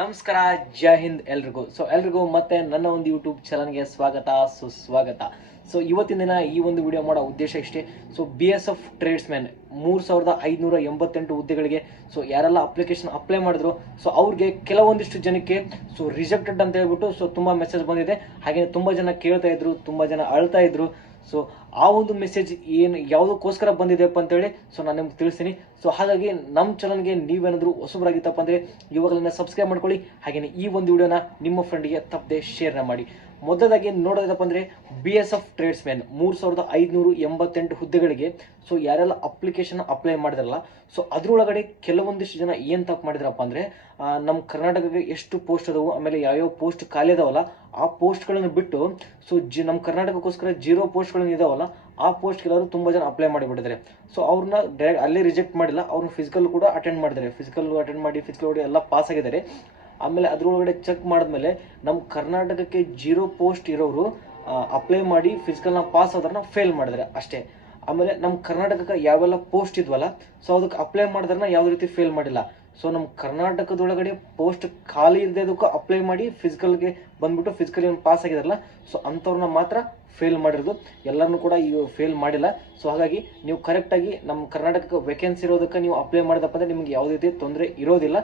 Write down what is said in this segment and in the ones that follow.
ನಮಸ್ಕಾರ, ಜೈ ಹಿಂದ್ ಎಲ್ರಿಗೂ ಮತ್ತೆ ನನ್ನ ಒಂದು ಯೂಟ್ಯೂಬ್ ಚಾನಲ್ಗೆ ಸ್ವಾಗತ ಸುಸ್ವಾಗತ. ಇವತ್ತಿನ ದಿನ ಈ ಒಂದು ವಿಡಿಯೋ ಮಾಡೋ ಉದ್ದೇಶ ಇಷ್ಟೇ. BSF ಟ್ರೇಡ್ಸ್ಮ್ಯಾನ್ 3588 ಹುದ್ದೆಗಳಿಗೆ ಯಾರೆಲ್ಲ ಅಪ್ಲಿಕೇಶನ್ ಅಪ್ಲೈ ಮಾಡಿದ್ರು ಅವ್ರಿಗೆ ಕೆಲವೊಂದಿಷ್ಟು ಜನಕ್ಕೆ ರಿಜೆಕ್ಟೆಡ್ ಅಂತ ಹೇಳ್ಬಿಟ್ಟು ತುಂಬಾ ಮೆಸೇಜ್ ಬಂದಿದೆ. ಹಾಗೆ ತುಂಬಾ ಜನ ಕೇಳ್ತಾ ಇದ್ರು, ತುಂಬಾ ಜನ ಅಳ್ತಾ ಇದ್ರು. ಆ ಒಂದು ಮೆಸೇಜ್ ಯಾವುದಕ್ಕೋಸ್ಕರ ಬಂದಿದೆಪ್ಪ ಅಂತೇಳಿ ನಾನು ನಿಮ್ಗೆ ತಿಳಿಸ್ತೀನಿ. ಹಾಗಾಗಿ ನಮ್ಮ ಚಾನಲ್ಗೆ ನೀವೇನಾದರೂ ಹೊಸಬರಾಗಿತ್ತಪ್ಪ ಅಂದರೆ ಇವಾಗಲೇ ಸಬ್ಸ್ಕ್ರೈಬ್ ಮಾಡ್ಕೊಳ್ಳಿ. ಹಾಗೆಯೇ ಈ ಒಂದು ವಿಡಿಯೋನ ನಿಮ್ಮ ಫ್ರೆಂಡ್ಗೆ ತಪ್ಪದೆ ಶೇರ್ನ ಮಾಡಿ. ಮೊದಲಾಗಿ ನೋಡೋದಪ್ಪ ಅಂದರೆ BSF ಟ್ರೇಡ್ಸ್ಮ್ಯಾನ್ 3588 ಹುದ್ದೆಗಳಿಗೆ ಯಾರೆಲ್ಲ ಅಪ್ಲಿಕೇಶನ್ ಅಪ್ಲೈ ಮಾಡಿದ್ರಲ್ಲ ಅದರೊಳಗಡೆ ಕೆಲವೊಂದಿಷ್ಟು ಜನ ಏನು ತಪ್ಪು ಮಾಡಿದ್ರಪ್ಪ ಅಂದರೆ ನಮ್ಮ ಕರ್ನಾಟಕಕ್ಕೆ ಎಷ್ಟು ಪೋಸ್ಟ್ ಅದಾವು, ಆಮೇಲೆ ಯಾವ್ಯಾವ ಪೋಸ್ಟ್ ಖಾಲಿ ಅದಾವಲ್ಲ ಆ ಪೋಸ್ಟ್ಗಳನ್ನು ಬಿಟ್ಟು ನಮ್ಮ ಕರ್ನಾಟಕಕ್ಕೋಸ್ಕರ 0 ಪೋಸ್ಟ್ಗಳನ್ನು ಇದಾವಲ್ಲ ಆ ಪೋಸ್ಟ್ ಕೆಲವರು ತುಂಬ ಜನ ಅಪ್ಲೈ ಮಾಡಿಬಿಟ್ಟಿದ್ದಾರೆ. ಅವ್ರನ್ನ ಡೈರೆಕ್ಟ್ ಅಲ್ಲೇ ರಿಜೆಕ್ಟ್ ಮಾಡಿಲ್ಲ, ಅವ್ರನ್ನ ಫಿಸಿಕಲ್ ಕೂಡ ಅಟೆಂಡ್ ಮಾಡಿದ್ದಾರೆ. ಫಿಸಿಕಲ್ ಓಡಿ ಎಲ್ಲ ಪಾಸ್ ಆಗಿದ್ದಾರೆ. ಆಮೇಲೆ ಅದ್ರೊಳಗಡೆ ಚೆಕ್ ಮಾಡಿದ್ಮೇಲೆ ನಮ್ಮ ಕರ್ನಾಟಕಕ್ಕೆ 0 ಪೋಸ್ಟ್ ಇರೋರು ಅಪ್ಲೈ ಮಾಡಿ ಫಿಸಿಕಲ್ನ ಪಾಸ್ ಆದ್ರನ್ನ ಫೇಲ್ ಮಾಡಿದ್ರೆ ಅಷ್ಟೇ. ಆಮೇಲೆ ನಮ್ಮ ಕರ್ನಾಟಕಕ್ಕೆ ಯಾವೆಲ್ಲ ಪೋಸ್ಟ್ ಇದ್ವಲ್ಲ ಅದಕ್ಕೆ ಅಪ್ಲೈ ಮಾಡಿದ್ರನ್ನ ಯಾವುದೇ ರೀತಿ ಫೇಲ್ ಮಾಡಿಲ್ಲ. ನಮ್ಮ ಕರ್ನಾಟಕದೊಳಗಡೆ ಪೋಸ್ಟ್ ಖಾಲಿ ಇದ್ದದಕ್ಕೂ ಅಪ್ಲೈ ಮಾಡಿ ಫಿಸಿಕಲ್ಗೆ ಬಂದ್ಬಿಟ್ಟು ಫಿಸಿಕಲ್ ಏನು ಪಾಸ್ ಆಗಿದಾರಲ್ಲ ಅಂಥವ್ರನ್ನ ಮಾತ್ರ ಫೇಲ್ ಮಾಡಿರೋದು. ಎಲ್ಲರನ್ನೂ ಕೂಡ ಈಗ ಫೇಲ್ ಮಾಡಿಲ್ಲ. ಹಾಗಾಗಿ ನೀವು ಕರೆಕ್ಟಾಗಿ ನಮ್ಮ ಕರ್ನಾಟಕಕ್ಕೆ ವೇಕೆನ್ಸಿ ಇರೋದಕ್ಕೆ ನೀವು ಅಪ್ಲೈ ಮಾಡಿದಪ್ಪ ಅಂದರೆ ನಿಮ್ಗೆ ಯಾವುದೇ ರೀತಿ ತೊಂದರೆ ಇರೋದಿಲ್ಲ.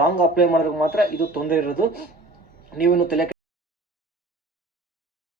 ರಾಂಗ್ ಅಪ್ಲೈ ಮಾಡೋದಕ್ಕೆ ಮಾತ್ರ ಇದು ತೊಂದರೆ ಇರೋದು. ನೀವೇನು ತಲೆ